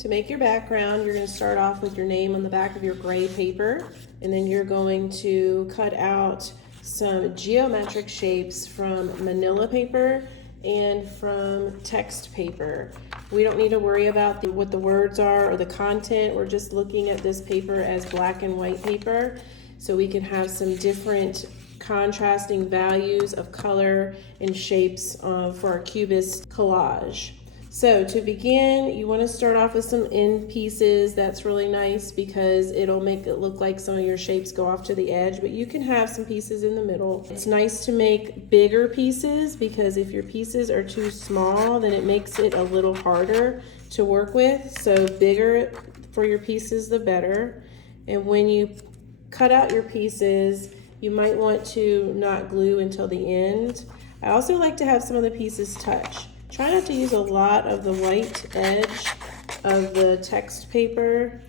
To make your background, you're going to start off with your name on the back of your gray paper, and then you're going to cut out some geometric shapes from manila paper and from text paper. We don't need to worry about what the words are or the content. We're just looking at this paper as black and white paper, so we can have some different contrasting values of color and shapes for our Cubist collage. So to begin, you want to start off with some end pieces. That's really nice because it'll make it look like some of your shapes go off to the edge, but you can have some pieces in the middle. It's nice to make bigger pieces because if your pieces are too small, then it makes it a little harder to work with. So bigger for your pieces, the better. And when you cut out your pieces, you might want to not glue until the end. I also like to have some of the pieces touch. Try not to use a lot of the white edge of the text paper.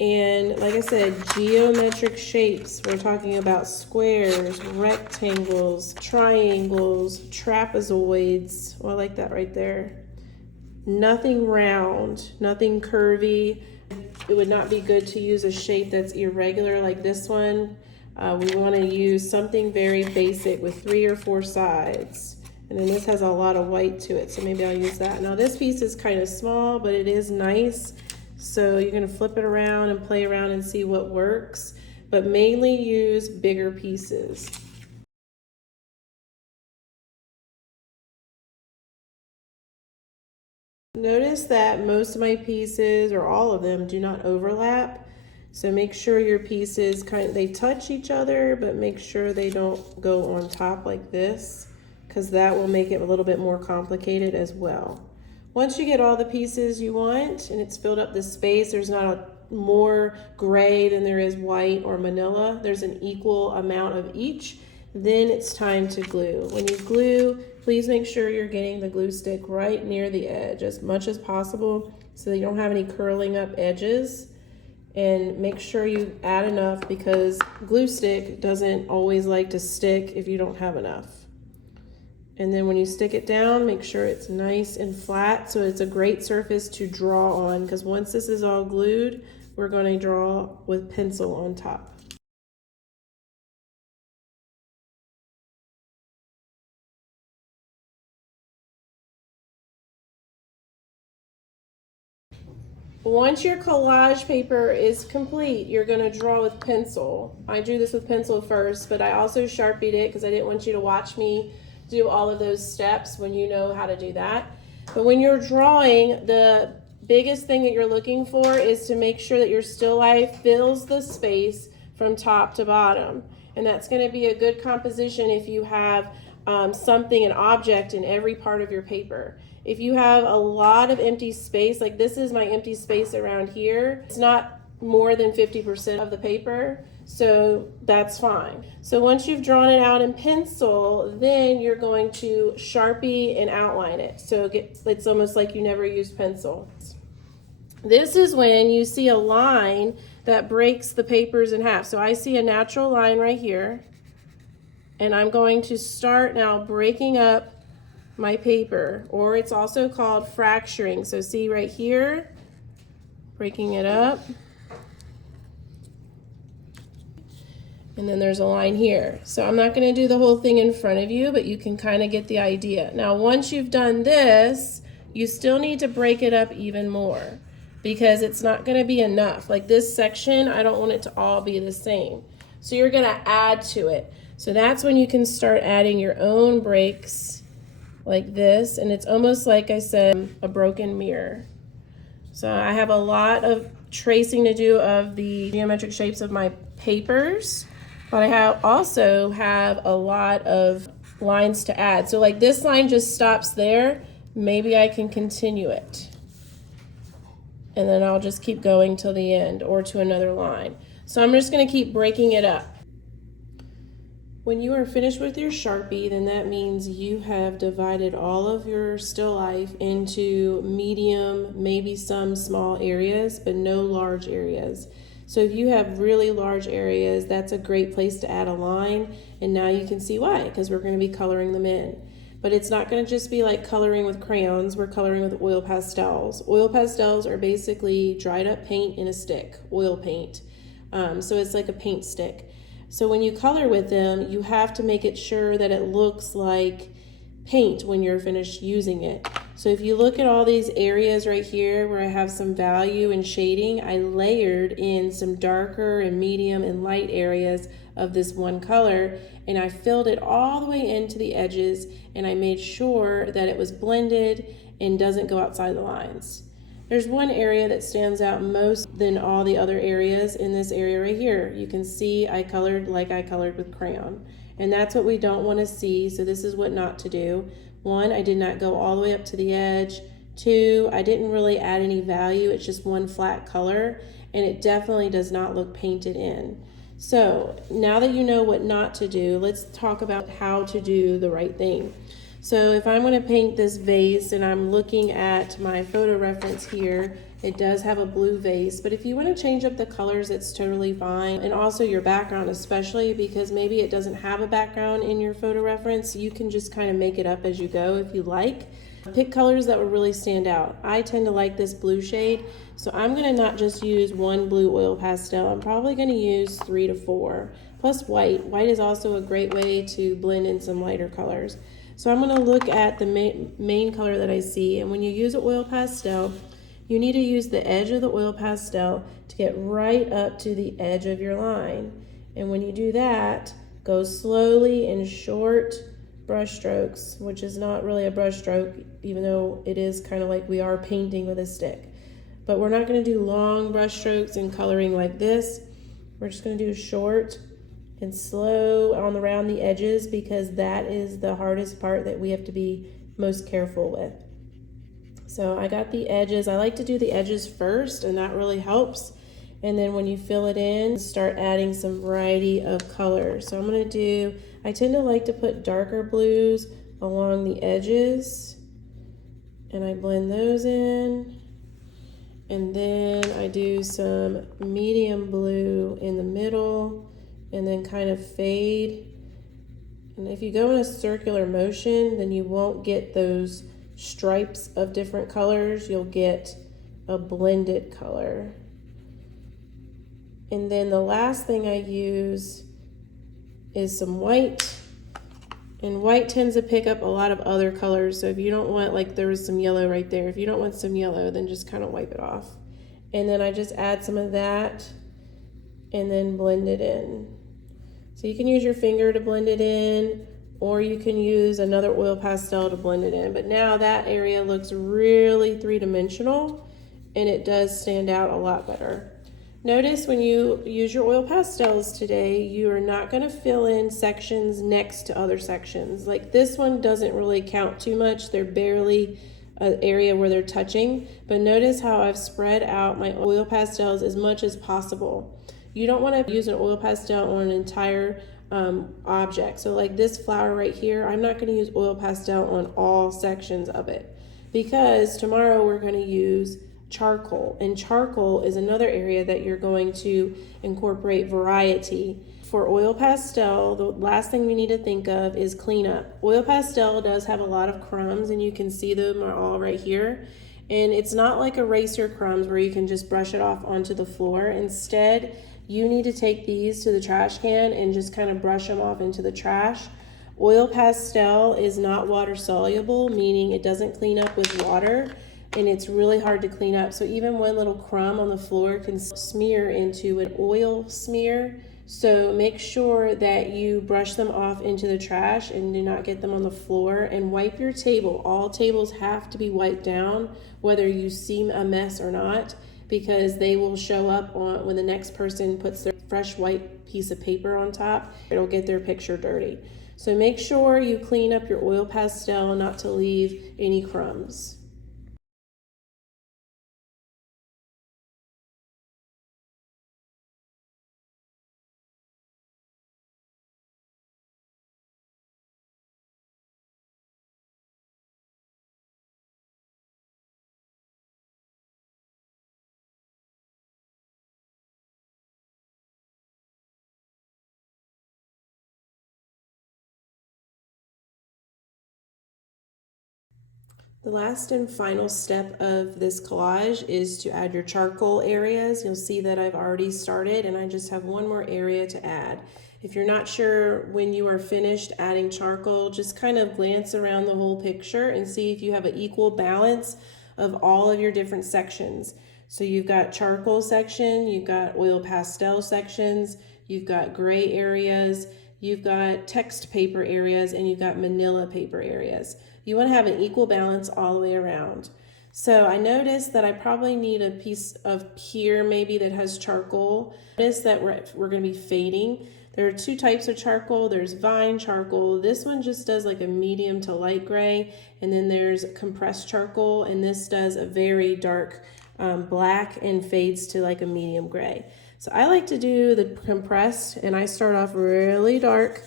And like I said, geometric shapes. We're talking about squares, rectangles, triangles, trapezoids. Oh, I like that right there. Nothing round, nothing curvy. It would not be good to use a shape that's irregular like this one. We want to use something very basic with 3 or 4 sides. And then this has a lot of white to it, so maybe I'll use that. Now this piece is kind of small, but it is nice. So you're gonna flip it around and play around and see what works, but mainly use bigger pieces. Notice that most of my pieces, or all of them, do not overlap. So make sure your pieces they touch each other, but make sure they don't go on top like this, because that will make it a little bit more complicated as well. Once you get all the pieces you want and it's filled up the space, there's not a more gray than there is white or manila. There's an equal amount of each. Then it's time to glue. When you glue, please make sure you're getting the glue stick right near the edge as much as possible so that you don't have any curling up edges. And make sure you add enough because glue stick doesn't always like to stick if you don't have enough. And then when you stick it down, make sure it's nice and flat so it's a great surface to draw on, because once this is all glued, we're going to draw with pencil on top. Once your collage paper is complete, you're going to draw with pencil. I drew this with pencil first, but I also Sharpied it because I didn't want you to watch me do all of those steps when you know how to do that. But when you're drawing, the biggest thing that you're looking for is to make sure that your still life fills the space from top to bottom. And that's going to be a good composition if you have an object in every part of your paper. If you have a lot of empty space, like this is my empty space around here, it's not more than 50% of the paper, so that's fine. So once you've drawn it out in pencil, then you're going to Sharpie and outline it. So it's almost like you never used pencil. This is when you see a line that breaks the papers in half. So I see a natural line right here, and I'm going to start now breaking up my paper, or it's also called fracturing. So see right here, breaking it up. And then there's a line here. So I'm not going to do the whole thing in front of you, but you can kind of get the idea. Now, once you've done this, you still need to break it up even more because it's not going to be enough. Like this section, I don't want it to all be the same. So you're going to add to it. So that's when you can start adding your own breaks like this. And it's almost like I said, a broken mirror. So I have a lot of tracing to do of the geometric shapes of my papers. But I also have a lot of lines to add. So like this line just stops there. Maybe I can continue it. And then I'll just keep going till the end or to another line. So I'm just going to keep breaking it up. When you are finished with your Sharpie, then that means you have divided all of your still life into medium, maybe some small areas, but no large areas. So if you have really large areas, that's a great place to add a line. And now you can see why, because we're going to be coloring them in. But it's not going to just be like coloring with crayons. We're coloring with oil pastels. Oil pastels are basically dried up paint in a stick, oil paint. So it's like a paint stick. So when you color with them, you have to make it sure that it looks like paint when you're finished using it. So if you look at all these areas right here where I have some value and shading, I layered in some darker and medium and light areas of this one color, and I filled it all the way into the edges, and I made sure that it was blended and doesn't go outside the lines. There's one area that stands out most than all the other areas in this area right here. You can see I colored like I colored with crayon. And that's what we don't want to see, so this is what not to do. 1, I did not go all the way up to the edge. 2, I didn't really add any value, it's just one flat color, and it definitely does not look painted in. So now that you know what not to do, let's talk about how to do the right thing. So if I'm going to paint this vase and I'm looking at my photo reference here, it does have a blue vase, but if you want to change up the colors, it's totally fine. And also your background, especially because maybe it doesn't have a background in your photo reference, you can just kind of make it up as you go if you like. Pick colors that would really stand out. I tend to like this blue shade, so I'm going to not just use one blue oil pastel. I'm probably going to use 3 to 4. Plus white. White is also a great way to blend in some lighter colors. So I'm going to look at the main color that I see, and when you use an oil pastel, you need to use the edge of the oil pastel to get right up to the edge of your line. And when you do that, go slowly in short brush strokes, which is not really a brush stroke, even though it is kind of like we are painting with a stick. But we're not going to do long brush strokes and coloring like this. We're just going to do short and slow on around the edges, because that is the hardest part that we have to be most careful with. So I got the edges. I like to do the edges first, and that really helps. And then when you fill it in, start adding some variety of colors. So I'm going to do, I tend to like to put darker blues along the edges, and I blend those in. And then I do some medium blue in the middle, and then kind of fade. And if you go in a circular motion, then you won't get those stripes of different colors. You'll get a blended color. And then the last thing I use is some white. And white tends to pick up a lot of other colors. So if you don't want, like there was some yellow right there, if you don't want some yellow, then just kind of wipe it off. And then I just add some of that and then blend it in. So you can use your finger to blend it in, or you can use another oil pastel to blend it in. But now that area looks really three-dimensional, and it does stand out a lot better. Notice when you use your oil pastels today, you are not going to fill in sections next to other sections. Like this one doesn't really count too much. They're barely an area where they're touching. But notice how I've spread out my oil pastels as much as possible. You don't want to use an oil pastel on an entire object. So like this flower right here, I'm not going to use oil pastel on all sections of it, because tomorrow we're going to use charcoal, and charcoal is another area that you're going to incorporate variety. For oil pastel, the last thing we need to think of is cleanup. Oil pastel does have a lot of crumbs, and you can see them are all right here. And it's not like eraser crumbs where you can just brush it off onto the floor. Instead, you need to take these to the trash can and just kind of brush them off into the trash. Oil pastel is not water soluble, meaning it doesn't clean up with water, and it's really hard to clean up. So even one little crumb on the floor can smear into an oil smear. So make sure that you brush them off into the trash and do not get them on the floor, and wipe your table. All tables have to be wiped down, whether you see a mess or not, because they will show up on when the next person puts their fresh white piece of paper on top. It'll get their picture dirty. So make sure you clean up your oil pastel not to leave any crumbs. The last and final step of this collage is to add your charcoal areas. You'll see that I've already started and I just have one more area to add. If you're not sure when you are finished adding charcoal, just kind of glance around the whole picture and see if you have an equal balance of all of your different sections. So you've got charcoal section, you've got oil pastel sections, you've got gray areas, you've got text paper areas, and you've got manila paper areas. You want to have an equal balance all the way around. So I noticed that I probably need a piece of here maybe that has charcoal. Notice that we're going to be fading. There are two types of charcoal. There's vine charcoal. This one just does like a medium to light gray. And then there's compressed charcoal, and this does a very dark black and fades to like a medium gray. So I like to do the compressed, and I start off really dark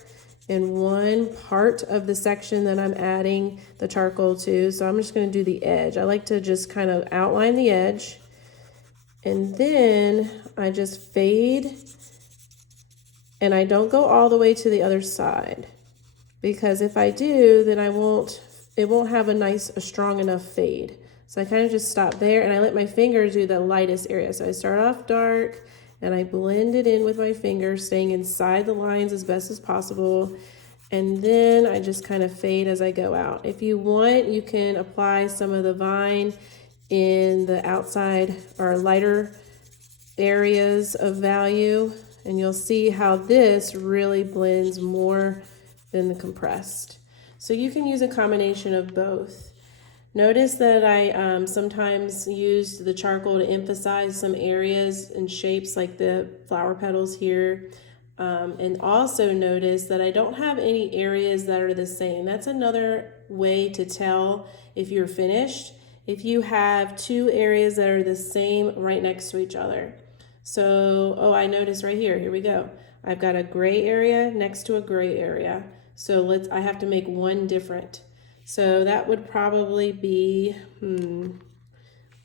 in one part of the section that I'm adding the charcoal to. So I'm just going to do the edge. I like to just kind of outline the edge, and then I just fade, and I don't go all the way to the other side, because if I do, then it won't have a strong enough fade. So I kind of just stop there, and I let my fingers do the lightest area. So I start off dark, and I blend it in with my fingers, staying inside the lines as best as possible. And then I just kind of fade as I go out. If you want, you can apply some of the vine in the outside or lighter areas of value, and you'll see how this really blends more than the compressed. So you can use a combination of both. Notice that I sometimes used the charcoal to emphasize some areas and shapes like the flower petals here. And also notice that I don't have any areas that are the same. That's another way to tell if you're finished. If you have two areas that are the same right next to each other. So, I noticed right here we go. I've got a gray area next to a gray area. So I have to make one different. So that would probably be,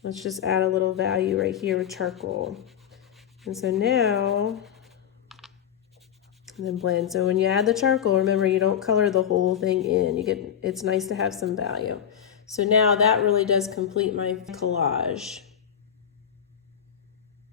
let's just add a little value right here with charcoal. And so now, and then blend. So when you add the charcoal, remember you don't color the whole thing in. It's nice to have some value. So now that really does complete my collage.